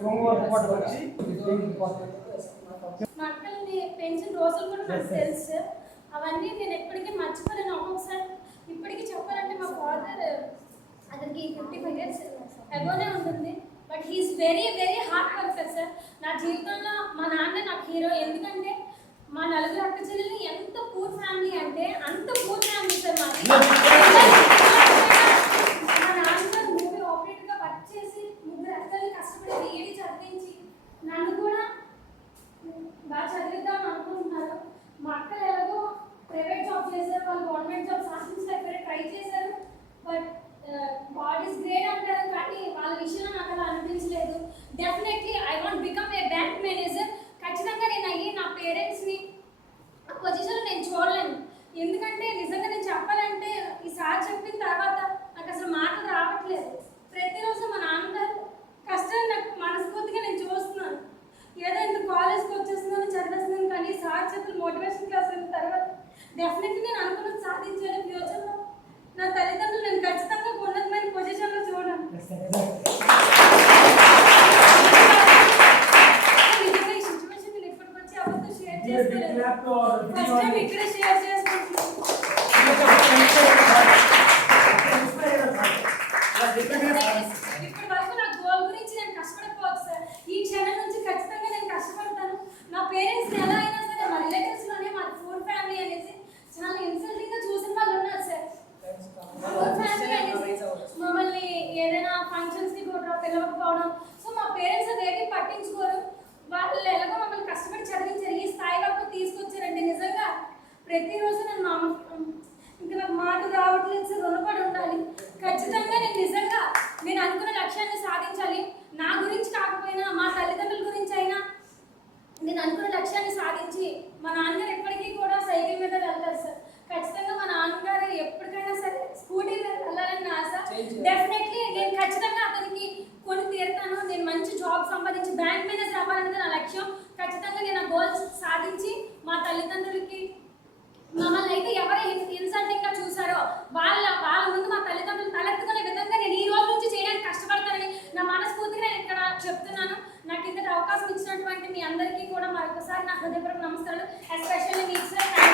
మా అక్కల్ని పెంచిన రోజులు కూడా నాకు తెలుసు సార్. అవన్నీ నేను ఎప్పటికీ మర్చిపోలేను. ఒక్కొక్కసారి ఇప్పటికీ చెప్పాలంటే మా ఫాదర్ అతనికి 55 years అగోనే ఉంటుంది. But he's very very hard worker sir. నా జీవితంలో మా నాన్న నాకు హీరో. ఎందుకంటే మా నలుగురు అక్క చెల్లెలు ఎంత పూర్ ఫ్యామిలీ అంటే అంత పూర్ ఫ్యామిలీ సార్ మాది. మా నాన్నగారు మూవీ ఆపరేటర్గా వర్క్ చేసి ముగ్గురు అక్కల్ని కష్టపడి ఏడి చదివించి నన్ను కూడా బాగా చదివిద్దాం అనుకుంటున్నారు. మా అక్కలు ఎలాగో ప్రైవేట్ జాబ్ చేశారు, వాళ్ళు గవర్నమెంట్ జాబ్ సాధించలేకపోతే ట్రై చేశారు. బట్ గాడ్ ఈస్ గ్రేట్ అంటారు, కానీ వాళ్ళ విషయంలో నాకు అలా అనిపించలేదు. Definitely I want become a bank manager. ఖచ్చితంగా నేను అయ్యి నా పేరెంట్స్ని ఆ పొజిషన్లో నేను చూడలేను. ఎందుకంటే నిజంగా నేను చెప్పాలంటే ఈసారి చెప్పిన తర్వాత నాకు అసలు మాటలు రావట్లేదు. ప్రతిరోజు మా నాన్నగారు కష్టాన్ని నాకు మనస్ఫూర్తిగా నేను చూస్తున్నాను. ఏదో ఇంత కాలేజ్కి వచ్చేస్తున్నాను, చదివేస్తున్నాను, కానీ సార్ చెప్పిన మోటివేషన్ క్లాస్ అయిన తర్వాత డెఫినెట్లీ నేను అనుకున్నది సాధించాలి. ఫ్యూచర్లో నా తల్లిదండ్రులు నేను ఖచ్చితంగా ఉన్నతమైన పొజిషన్లో చూడాలి. నిజంగా ఈ సిచ్యువేషన్ నేను ఇప్పటికొచ్చి ఎవరితో షేర్ చేసుకోలేదు. ఫస్ట్ టైం ఇక్కడే షేర్ చేసుకుంటున్నాను. ఇప్పటి వరకు నా గోల్ గురించి నేను కష్టపడిపోవచ్చు సార్. ఈ క్షణం నుంచి ఖచ్చితంగా నేను కష్టపడతాను. నా పేరెంట్స్ని ఎలా అయినా సరే మా రిలేటివ్స్లోనే మా ఫుడ్ ఫ్యామిలీ అనేసి చాలా ఇన్సల్టింగ్గా చూసిన వాళ్ళు ఉన్నారు సార్. ఫుడ్ ఫ్యామిలీ అనేసి మమ్మల్ని ఏదైనా ఫంక్షన్స్కి కూడా పిలవకపోవడం. సో మా పేరెంట్స్ అదేంటి పట్టించుకోరు. వాళ్ళు ఎలాగో మమ్మల్ని కష్టపడి చదివించారు, ఈ స్థాయి వరకు తీసుకొచ్చారండి. నిజంగా ప్రతిరోజు నేను మా ఇంకా నాకు మాట రావట్లేదు సార్. రుణపడి ఉండాలి. ఖచ్చితంగా నేను నిజంగా నేను అనుకున్న లక్ష్యాన్ని సాధించాలి. నా గురించి కాకపోయినా మా తల్లిదండ్రుల గురించి అయినా నేను అనుకున్న లక్ష్యాన్ని సాధించి మా నాన్నగారు ఎప్పటికీ కూడా సైకిల్ మీద వెళ్తారు సార్. ఖచ్చితంగా మా నాన్నగారు ఎప్పటికైనా సరే స్కూటీ మీద వెళ్ళాలని నా ఆశ. డెఫినెట్లీ నేను ఖచ్చితంగా అతనికి కొని తీరుతాను. నేను మంచి జాబ్ సంపాదించి బ్యాంక్ మేనేజర్ అవ్వాలనేది నా లక్ష్యం. ఖచ్చితంగా నేను ఆ గోల్స్ సాధించి మా తల్లిదండ్రులకి మమ్మల్ని అయితే ఎవరైతే ఇన్సల్టింగ్గా చూసారో వాళ్ళ ముందు మా తల్లిదండ్రులు తలెత్తుకునే విధంగా నేను ఈ రోజు నుంచి చేయడానికి కష్టపడతానని నా మనస్ఫూర్తిగా నేను ఇక్కడ చెప్తున్నాను. నాకు ఇంతటి అవకాశం ఇచ్చినటువంటి మీ అందరికీ కూడా మరొకసారి నా హృదయపూర్వక నమస్కారాలు. ఎస్పెషల్లీ మీకు సార్.